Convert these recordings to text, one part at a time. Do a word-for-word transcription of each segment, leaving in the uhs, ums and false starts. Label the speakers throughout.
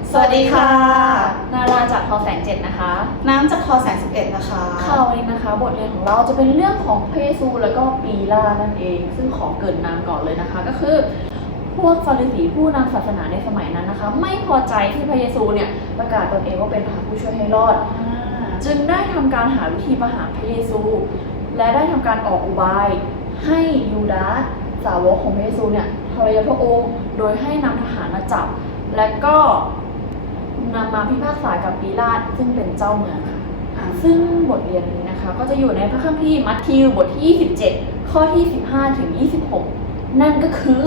Speaker 1: สวัสดีค่ะ
Speaker 2: นาราจากทอแสงเจ็ดนะคะ
Speaker 1: น้ำจากทอแสงสิบเอ็ดนะคะ
Speaker 2: ค่ะวันนี้นะคะบทเรียนของเราจะเป็นเรื่องของพระเยซูแล้วก็ปีลานั่นเอง ซึ่งขอเกริ่นนามก่อนเลยนะคะ ก็คือพวกฟาริสีผู้นำศาสนาในสมัยนั้นนะคะ ไม่พอใจที่พระเยซูเนี่ยประกาศตนเองว่าเป็นพระผู้ช่วยให้รอด จึงได้ทำการหาวิธีประหารพระเยซู และได้ทำการออกอุบายให้ยูดาสสาวกของพระเยซูเนี่ยทรยศพระองค์โดยให้นำทหารมาจับและก็นำมาพิพากษากับปีลาตซึ่งเป็นเจ้าเมืองค่ะซึ่งบทเรียนนี้นะคะก็จะอยู่ในพระคัมภีร์มัทธิวบทที่ยี่สิบเจ็ดข้อที่สิบห้าถึงยี่สิบหกนั่นก็คือ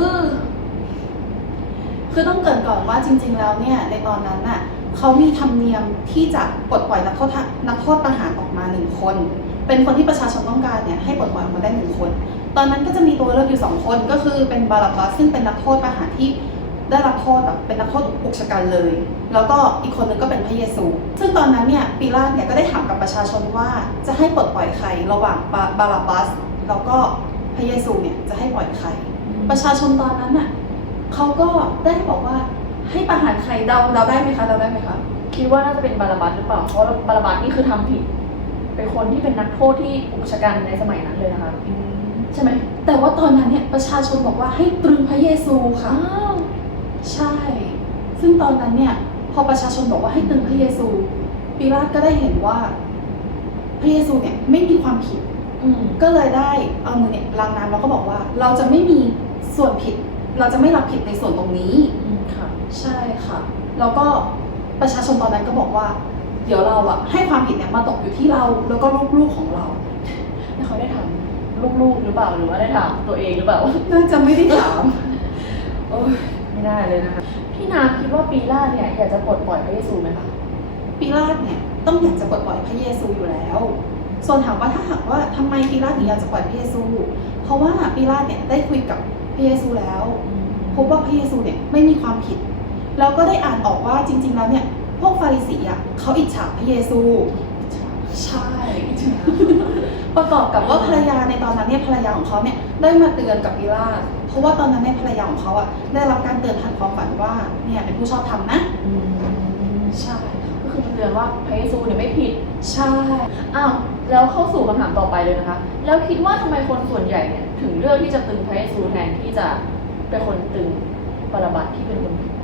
Speaker 1: คือต้องเกริ่นก่อนว่าจริงๆแล้วเนี่ยในตอนนั้นน่ะเขามีธรรมเนียมที่จะปลดปล่อยนักโทษนักโทษประหารออกมาหนึ่งคนเป็นคนที่ประชาชนต้องการเนี่ยให้ปลดปล่อยออกมาได้หนึ่งคนตอนนั้นก็จะมีตัวเลือกอยู่สองคนก็คือเป็นบารับบาสซึ่งเป็นนักโทษประหารที่ได้รับโทษแบบเป็นนักโทษอุกชะกันเลยแล้วก็อีกคนนึงก็เป็นพระเยซูซึ่งตอนนั้นเนี่ยปิลาตเนี่ยก็ได้ถามกับประชาชนว่าจะให้ปลดปล่อยใครระหว่างบารับบาสแล้วก็พระเยซูเนี่ยจะให้ปล่อยใครประชาชนตอนนั้นน่ะเขาก็ได้บอกว่าให้ประหารใครเดาเดาได้ไหมคะเดาได้ไหมคะ
Speaker 2: คิดว่าน่าจะเป็นบารับบาสหรือเปล่าเพราะบารับบาสนี่คือทำผิดเป็นคนที่เป็นนักโทษที่อุกชะกันในสมัยนั้นเลยนะคะ
Speaker 1: ใช่ไหมแต่ว่าตอนนั้นเนี่ยประชาชนบอกว่าให้ตรึงพระเยซูค่ะใช่ซึ่งตอนนั้นเนี่ยพอประชาชนบอกว่าให้ตรึงพระเยซูปิลาตก็ได้เห็นว่าพระเยซูเนี่ยไม่มีความผิดก็เลยได้เอามือเนี่ยล้างน้ำแล้วก็บอกว่าเราจะไม่มีส่วนผิดเราจะไม่รับผิดในส่วนตรงนี้
Speaker 2: ค่ะ
Speaker 1: ใช่ค่ะแล้วก็ประชาชนตอนนั้นก็บอกว่าเดี๋ยวเราอะให้ความผิดเนี่ยมาตกอยู่ที่เราแล้วก็ลูกๆของเรา
Speaker 2: แล้วเขาได้ถามลูกๆหรือเปล่าหรือว่าได้ถามตัวเองหรือเปล่า
Speaker 1: น่าจะไม่ได้ถาม
Speaker 2: โอ้ยไม่ได้เลยนะคะพี่นาคิดว่าปีลาตเนี่ยอยากจะปลดปล่อยพระเยซูไหมคะ
Speaker 1: ปีลาตเนี่ยต้องอยากจะปลดปล่อยพระเยซูอยู่แล้วส่วนถามว่าถ้าหากว่าทำไมปีลาตถึงอยากจะปล่อยพระเยซูเพราะว่าปีลาตเนี่ยได้คุยกับพระเยซูแล้วพบว่าพระเยซูเนี่ยไม่มีความผิดแล้วก็ได้อ่านออกว่าจริงๆแล้วเนี่ยพวกฟาริสีอ่ะเขาอิจฉาพระเยซูใช่ประกอบกับว่าภรรยาในตอนนั้นเนี่ยภรรยาของเขาเนี่ยได้มาเตือนกับปิลาตเพราะว่าตอนนั้นเนี่ยภรรยาของเขาอ่ะได้รับการเตือนผ่านความฝันว่าเนี่ยเป็นผู้ชอบธรรมนะใช่
Speaker 2: ก็คือเตือนว่าพระเยซูเนี่ยไม่ผิด
Speaker 1: ใช่
Speaker 2: อ้าวแล้วเข้าสู่คำถามต่อไปเลยนะคะแล้วคิดว่าทำไมคนส่วนใหญ่เนี่ยถึงเลือกที่จะตึงพระเยซูแทนที่จะเป็นคนตึงบารับบาสที่เป็นคนผิด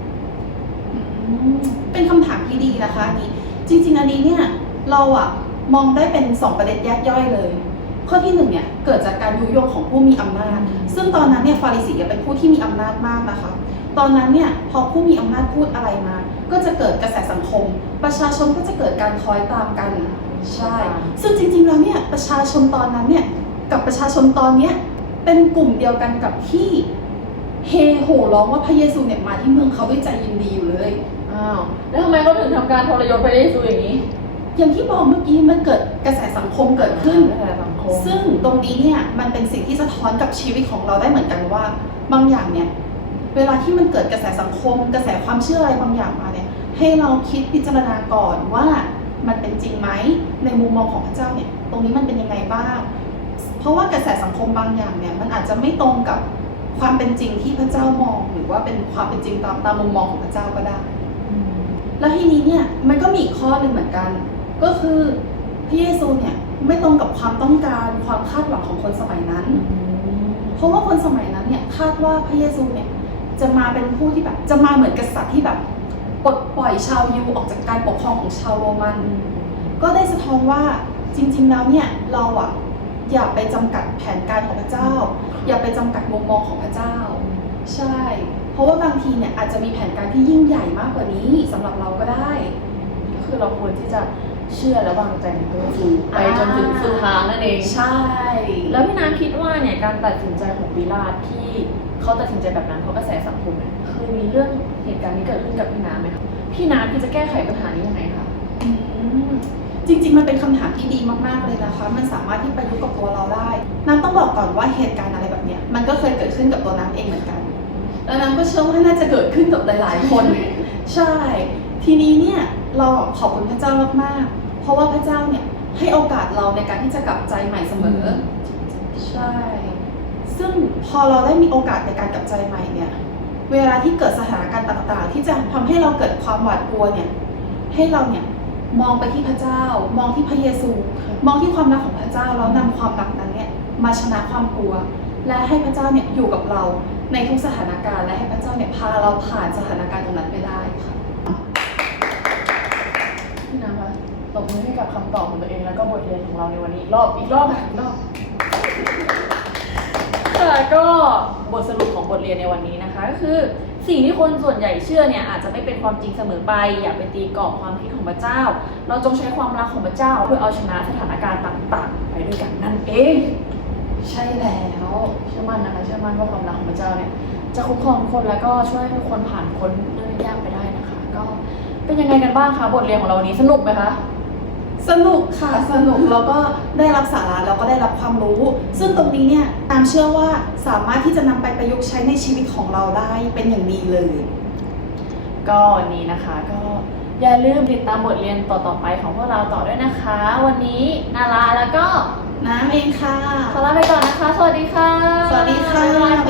Speaker 1: เป็นคำถามที่ดีนะคะอันนี้จริงๆอันนี้เนี่ยเราอะมองได้เป็นสองประเด็นแยกย่อยเลยข้อที่หนึ่งเนี่ยเกิดจากการยุยงของผู้มีอำนาจซึ่งตอนนั้นเนี่ยฟาริสีเป็นผู้ที่มีอำนาจมากนะคะตอนนั้นเนี่ยพอผู้มีอำนาจพูดอะไรมาก็จะเกิดกระแสสังคมประชาชนก็จะเกิดการคล้อยตามกันใช่ซึ่งจริงๆแล้วเนี่ยประชาชนตอนนั้นเนี่ยกับประชาชนตอนเนี้ยเป็นกลุ่มเดียวกันกับที่เฮโห่ร้องว่าพระเยซูเนี่ยมาที่เมืองเขาด้วยใจยินดีอยู่เลย
Speaker 2: อ้าวแล้วทำไมเขาถึงทำการทรยศพระเยซูอย่างนี้
Speaker 1: อย่างที่บอกเมื่อกี้มันเกิดกระแสสังคมเกิดขึ้นซึ่งตรงนี้เนี่ยมันเป็นสิ่งที่สะท้อนกับชีวิตของเราได้เหมือนกันว่าบางอย่างเนี่ยเวลาที่มันเกิดกระแสสังคมกระแสความเชื่ออะไรบางอย่างมาเนี่ยให้เราคิดพิจารณาก่อนว่ามันเป็นจริงไหมในมุมมองของพระเจ้าเนี่ยตรงนี้มันเป็นยังไงบ้างเพราะว่ากระแสสังคมบางอย่างเนี่ยมันอาจจะไม่ตรงกับความเป็นจริงที่พระเจ้ามองหรือว่าเป็นความเป็นจริงตามตามมุมมองของพระเจ้าก็ได้แล้วทีนี้เนี่ยมันก็มีอีกข้อหนึ่งเหมือนกันก็คือพระเยซูเนี่ยไม่ตรงกับความต้องการความคาดหวังของคนสมัยนั้นเพราะว่าคนสมัยนั้นเนี่ยคาดว่าพระเยซูเนี่ยจะมาเป็นผู้ที่แบบจะมาเหมือนกษัตริย์ที่แบบปลดปล่อยชาวยิวออกจากการปกครองของชาวโรมันก็ได้สะท้อนว่าจริงๆแล้วเนี่ยเราอะอย่าไปจำกัดแผนการของพระเจ้าอย่าไปจำกัดมุมมองของพระเจ้าใช่เพราะว่าบางทีเนี่ยอาจจะมีแผนการที่ยิ่งใหญ่มากกว่านี้สำหรับเราก็ได้
Speaker 2: ก็คือเราควรที่จะเชื่อและวางใจในพระเยซูไปจนถึงสุดทางนั่นเอง
Speaker 1: ใช่
Speaker 2: แล้วพี่น้ำคิดว่าเนี่ยการตัดสินใจของปิลาตที่เขาตัดสินใจแบบนั้นเพราะกระแสสังคมเนี่ยเคยมีเรื่องเหตุการณ์นี้เกิดขึ้นกับพี่น้ำไหมคะพี่น้ำที่จะแก้ไขปัญหานี้ยังไงคะ
Speaker 1: จริงๆมันเป็นคำถามที่ดีมากๆเลยนะคะมันสามารถที่ประยุกต์กับตัวเราได้น้ำต้องบอกก่อนว่าเหตุการณ์อะไรแบบเนี้ยมันก็เคยเกิดขึ้นกับตัวน้ำเองเหมือนกันแล้วน้ำก็เชื่อว่าน่าจะเกิดขึ้นกับหลายๆคนใช่ทีนี้เนี่ยเราขอบคุณพระเจ้ามากๆเพราะว่าพระเจ้าเนี่ยให้โอกาสเราในการที่จะกลับใจใหม่เสมอใช่ซึ่งพอเราได้มีโอกาสในการกลับใจใหม่เนี่ยเวลาที่เกิดสถานการณ์ต่างๆ ที่จะทำให้เราเกิดความหวาดกลัวเนี่ยให้เราเนี่ยมองไปที่พระเจ้ามองที่พระเยซู มองที่ความรักของพระเจ้าแล้วนำความรักนั้นเนี่ยมาชนะความกลัว และให้พระเจ้าเนี่ยอยู่กับเราในทุกสถานการณ์และให้พระเจ้าเนี่ยพาเราผ่านสถานการณ์ตรงนั้นไปได้ค่ะ
Speaker 2: พี่น้ำคะตบมือให้กับคำตอบของตัวเองแล้วก็บทเรียนของเราในวันนี้อีกรอบอีกรอบค่ะอีกรอบค่ะก็บทสรุปของบทเรียนในวันนี้นะคะก็คือสิ่งที่คนส่วนใหญ่เชื่อเนี่ยอาจจะไม่เป็นความจริงเสมอไปอย่าไปตีกรอบความคิดของพระเจ้า เราจงใช้ความรักของพระเจ้าเพื่อเอาชนะสถานการณ์ต่างๆ ไปด้วยกันนั่นเอง
Speaker 1: ใช่แล้ว
Speaker 2: เชื่อมั่นนะคะเชื่อมั่นว่าความรักของพระเจ้าเนี่ยจะคุ้มครองทุกคนแล้วก็ช่วยให้ทุกคนผ่านพ้นเรื่องยากไปได้นะคะก็เป็นยังไงกันบ้างคะบทเรียนของเราวันนี้สนุกไหมคะ
Speaker 1: สนุกค่ะสนุกแล้วก็ได้รับสาระแล้วก็ได้รับความรู้ ซึ่งตรงนี้เนี่ยตามเชื่อว่าสามารถที่จะนำไปประยุกต์ใช้ในชีวิตของเราได้เป็นอย่างดีเลย
Speaker 2: ก็วันนี้นะคะก็อย่าลืมติดตามบทเรียนต่อๆไปของพวกเราต่อด้วยนะคะ วันนี้นาราแล้วก็
Speaker 1: น้ำเองค่ะ
Speaker 2: ขอลาไปก่อนนะคะสวัสดีค่ะ
Speaker 1: สวัสดีค่ะ